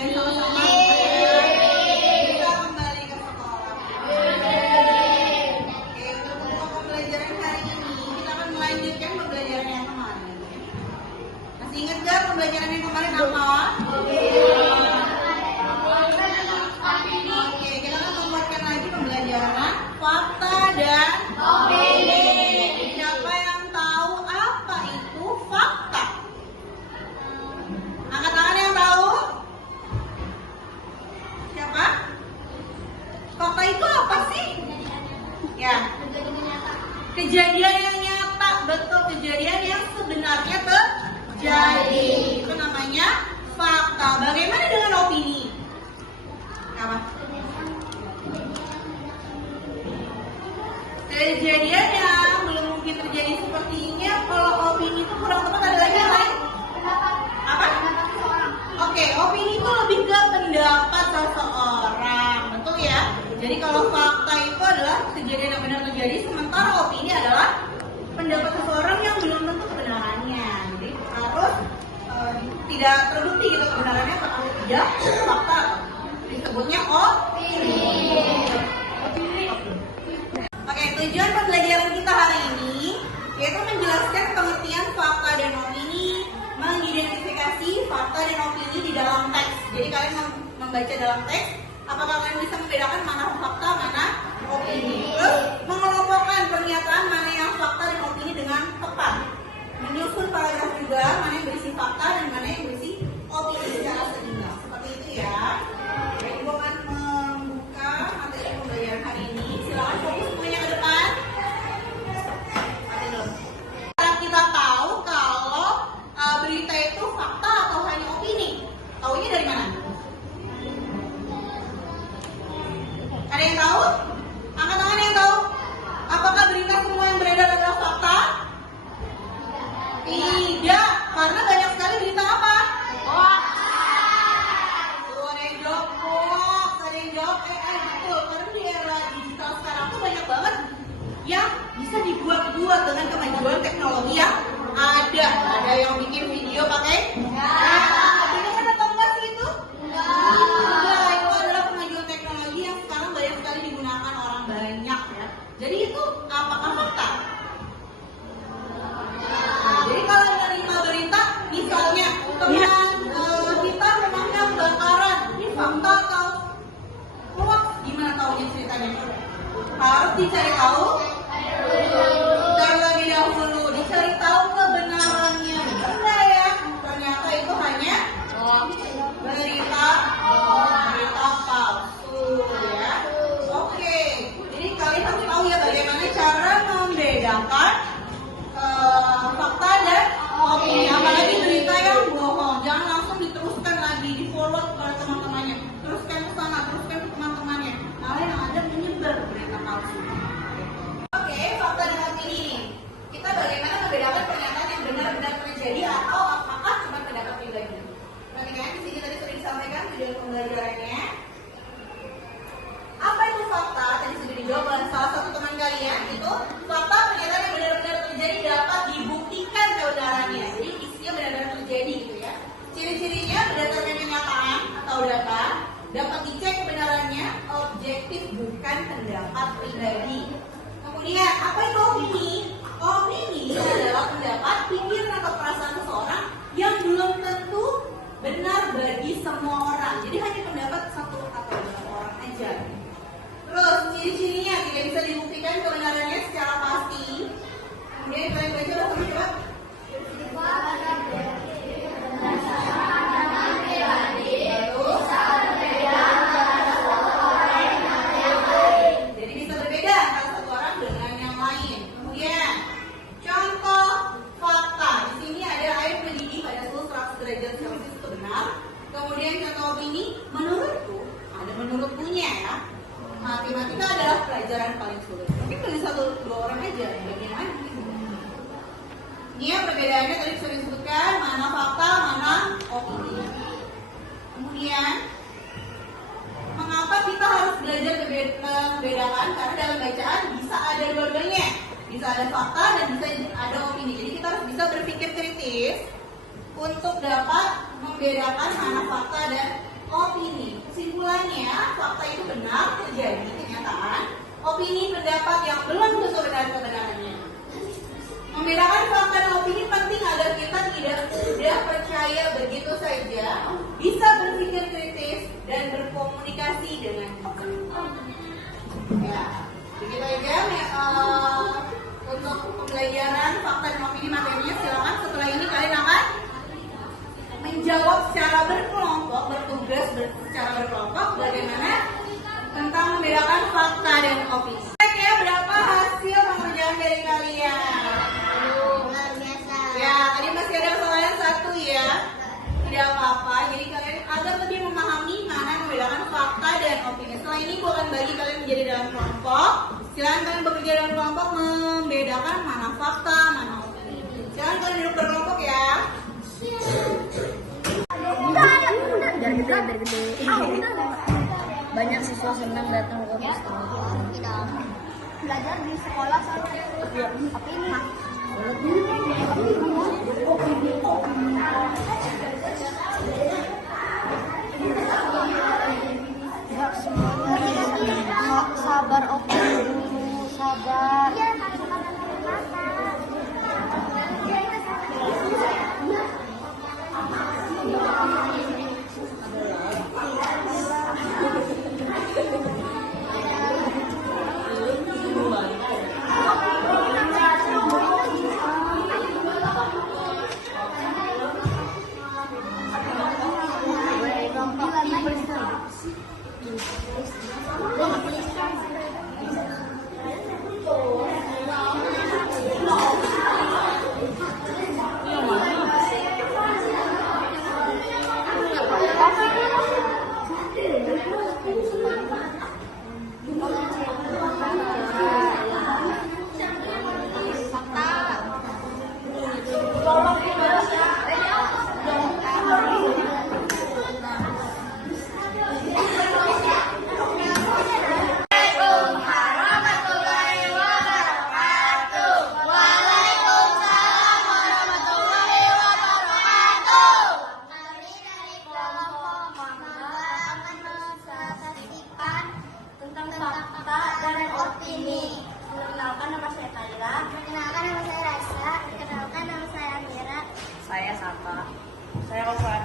Kalian sama-sama bisa kembali ke sekolah. Oke, untuk pembelajaran hari ini kita akan melanjutkan pembelajaran yang kemarin. Masih ingat gak pembelajaran yang kemarin apa? Oke, kita akan membuatkan lagi pembelajaran fakta dan opini. Siapa yang tahu apa itu fakta? Angkat tangan yang tahu. Siapa? Fakta itu apa sih? Ya, kejadian yang nyata. Betul, kejadian yang sebenarnya terjadi. Itu namanya fakta. Bagaimana dengan opini? Apa? Kejadian yang belum mungkin terjadi sepertinya. Kalau opini itu kurang tepat, ada lagi yang lain? Apa? Oke, opini itu lebih ke pendapat seseorang, betul ya? Jadi kalau fakta itu adalah kejadian yang benar terjadi, sementara opini adalah pendapat seseorang yang belum tentu kebenarannya. Jadi harus tidak terbukti gitu kebenarannya atau tidak, fakta disebutnya opini. Oke, tujuan pembelajaran kita hari ini yaitu menjelaskan pengertian fakta dan opini, mengidentifikasi fakta dan opini di dalam teks. Jadi kalian membaca dalam teks, apakah kalian bisa membedakan mana fakta, mana opini? Terus mengelompokkan pernyataan mana yang fakta dan opini dengan tepat. Menyusun paragraf juga mana yang berisi fakta dan mana yang berisi opini secara seimbang. Seperti itu ya. Baik, Ibu akan membuka materi pembelajaran hari ini. Silakan fokus semuanya ke depan. Kita tahu kalau berita itu fakta atau hanya opini. Taunya dari mana? Ada yang tahu? Angkat tangan yang tahu. Apakah berita semua yang beredar adalah fakta? Tidak, karena banyak sekali berita apa? Hoax. Ada yang jawab hoax, ada yang jawab betul. Karena di era digital sekarang tuh banyak banget yang bisa dibuat-buat dengan kemajuan teknologi yang ada. Ada yang bikin video pakai artinya kan atau enggak sih itu? Enggak, itu adalah kemajuan teknologi yang sekarang banyak sekali digunakan orang banyak ya. Jadi itu apakah fakta? Jadi kalau menerima berita, misalnya teman kita rumahnya kebakaran, ini fakta atau hoax? Gimana taunya ceritanya? Harus dicari tahu. Terlebih dahulu dicari tahu kebenarannya, benar ya? Ternyata itu hanya berita palsu ya. Oke, jadi kalian harus tahu ya bagaimana cara membedakan fakta dan opini. Apalagi berita yang bohong, jangan langsung diteruskan lagi, di forward kepada teman-temannya, teruskan ke sana, teruskan ke teman-temannya, malah yang ada menyebar berita palsu. Oke, fakta dan opini. Kita bagaimana membedakan pernyataan yang benar-benar terjadi atau apakah cuma pendapat pribadi. Perhatikan di sini tadi sudah disampaikan video pembelajarannya. Apa itu fakta? Tadi sudah dijawab oleh salah satu teman kalian. Itu fakta pernyataan yang benar-benar terjadi dapat dibuktikan kebenarannya. Jadi isinya benar-benar terjadi gitu ya. Ciri-cirinya berdasarkan kenyataan atau data, dapat dicek kebenarannya, objektif bukan pendapat pribadi. Kemudian, apa itu opini? Opini adalah pendapat, pikiran atau perasaan seseorang yang belum tentu benar bagi semua orang. Jadi hanya pendapat satu atau dua orang aja. Terus ciri-cirinya tidak bisa dibuktikan kebenarannya secara pasti. Kemudian kalian baca dong, coba. Jadi bisa berbeda antara satu orang dengan yang lain. Kemudian contoh fakta. Di sini ada air mendidih pada suhu 100 derajat Celcius itu benar. Kemudian contoh opini, menurutku, ada menurutkunya ya. Matematika adalah pelajaran paling sulit. Mungkin dari satu dua orang aja, bagian lain. Ini ya perbedaannya tadi sudah disebutkan, mana fakta, mana opini. Kemudian, mengapa kita harus belajar membedakan? Karena dalam bacaan bisa ada dua-duanya. Bisa ada fakta dan bisa ada opini. Jadi kita harus bisa berpikir kritis untuk dapat membedakan mana fakta dan opini. Kesimpulannya, fakta itu benar, terjadi, kenyataan. Opini, pendapat yang belum tentu benar kebenarannya. Membedakan fakta dan opini penting agar kita tidak mudah percaya begitu saja, bisa berpikir kritis dan berkomunikasi dengan kita. Ya, begitu aja untuk pembelajaran fakta dan opini materinya. Silakan setelah ini kalian akan menjawab secara berkelompok, bertugas secara berkelompok bagaimana tentang membedakan fakta dan opini. Cek ya berapa hasil pengerjaan dari kalian. Luar biasa. Ya, tadi masih ada kesalahan satu ya. Tidak apa-apa, jadi kalian agak lebih memahami mana membedakan fakta dan opini. Setelah ini gue akan bagi kalian menjadi dalam kelompok. Silakan kalian bekerja dalam kelompok membedakan mana fakta, mana opini. Silakan kalian duduk berkelompok ya. Biar gede. Banyak siswa senang datang ke sekolah. Belajar di sekolah sama tapi ini nggak semuanya sabar dulu sabar. Saya Saka. Saya Rofan.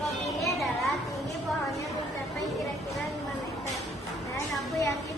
Opini adalah tinggi pohonnya mencapai kira-kira 5 meter. Dan aku yakin